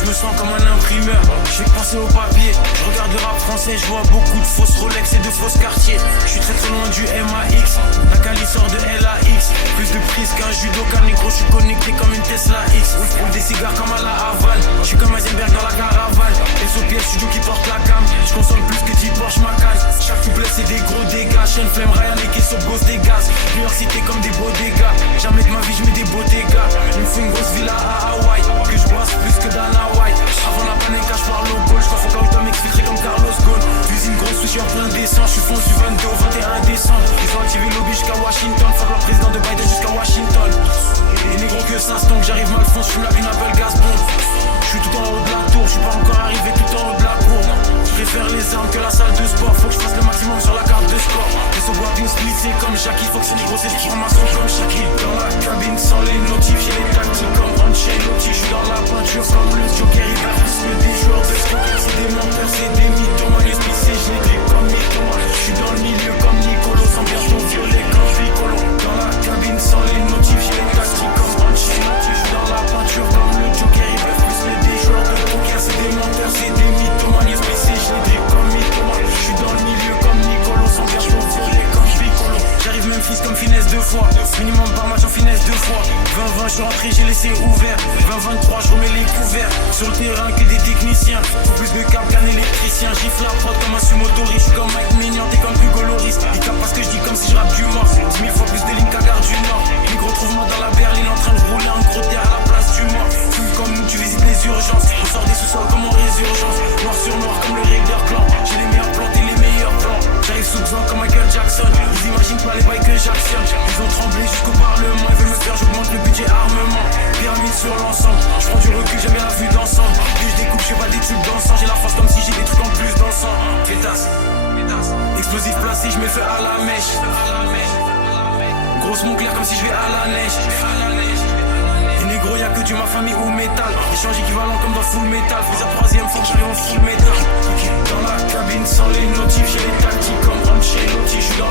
je me sens comme un imprimeur. Je vais passer au papier. Je regarde le rap français, je vois beaucoup de fausses Rolex et de fausses quartiers. Je suis très très loin du MAX. La Cali sort de LAX. Plus de prise qu'un judoka, négro, je suis connecté comme une Tesla X. Roule des cigares comme à la Havane. Je suis comme Heisenberg dans la caravane. SOPS studio qui porte la gamme. Je consomme plus que 10 Porsche Macan. Chaque couplet c'est des gros dégâts. Chaîne flemme, Ryan et qui sur Ghost des gaz. New York City comme des beaux dégâts. Jamais de ma vie je mets des beaux dégâts. Il me faut une grosse villa à Hawaï. Que je brasse plus que Dana White. Avant la panenka je parle au goal. Je crois faut quand m'exfiltrer comme Carlos Ghosn. Usine grosse je suis en plein descente. Je suis fonce du 22 au 21 décembre. Ils ont activé le lobby jusqu'à Washington. Fuck le président de Biden jusqu'à Washington. Et négro que ça que j'arrive mal fonce. Je fume la une Apple Gas bombe. Je suis tout en haut de la tour. Je suis pas encore arrivé tout en haut de la cour. Je préfère les armes que la salle de sport. Faut que je fasse le maximum sur la carte de score. Et ce boîte une split c'est comme Jackie. Faut que c'est négro c'est des formations comme Shaquille. Dans la cabine sans les notifs. J'ai les tactiques comme Ancelotti. Je suis dans la peinture comme le Joker. Il va plus des joueurs de snooker. C'est des menteurs, c'est des mythomanes. L'esprit c'est je les drip comme mythomane. Je suis dans le milieu comme Nicolo. Sans bientôt violet comme Piccolo. Dans la cabine sans les notifs. J'ai les tactiques comme Ancelotti. Je suis dans la peinture comme le Joker. Il va plus des joueurs de poker. C'est des menteurs, c'est des mythomanes. L'esprit c'est je les drip comme mythomane. Je suis dans le milieu comme Nicolo. Sans bientôt violet comme Piccolo. J'arrive Memphis comme finesse deux fois. Minimum par match en finesse deux fois. 20-20 je suis rentré, j'ai laissé ouvert. 20-23 je remets les couverts. Sur le terrain que des techniciens. Faut plus de câbles qu'un électricien. Gifle la prod comme un sumotoriste. Je suis comme Mike Mignon, t'es comme Hugo Loris. Il capte pas ce que je dis comme si je rappe du mort. 10 000 fois plus de lignes qu'à Gare du Nord. Négro trouve-moi dans la berline en train de rouler un gros terre à la place du mort. Fume comme nous, tu visites les urgences. On sort des sous-sols comme en résurgence. Noir sur noir comme le Raider Clan. J'ai les meilleurs plans et les meilleurs plans. J'arrive sous besoin comme Michael Jackson. Ils imaginent pas les bails que j'actionne. Ils ont tremblé jusqu'au parlement. Ils veulent me faire, j'augmente le budget armement. Pyramide sur l'ensemble. Je prends du recul, j'aime bien la vue d'ensemble. Puis je découpe, je fais pas des tubes dansants. J'ai la force comme si j'ai des trucs en plus dans le sang. Pétasse. Explosif placé, je mets le feu à la mèche. Grosse mon clair comme si je vais à la neige. Et négro y'a que du ma famille ou métal. Échange équivalent comme dans Full Metal. Faut la troisième fois que j'arrive en full metal. Dans la cabine sans les notifs, j'ai les tactiques comme Ancelotti. Je suis dans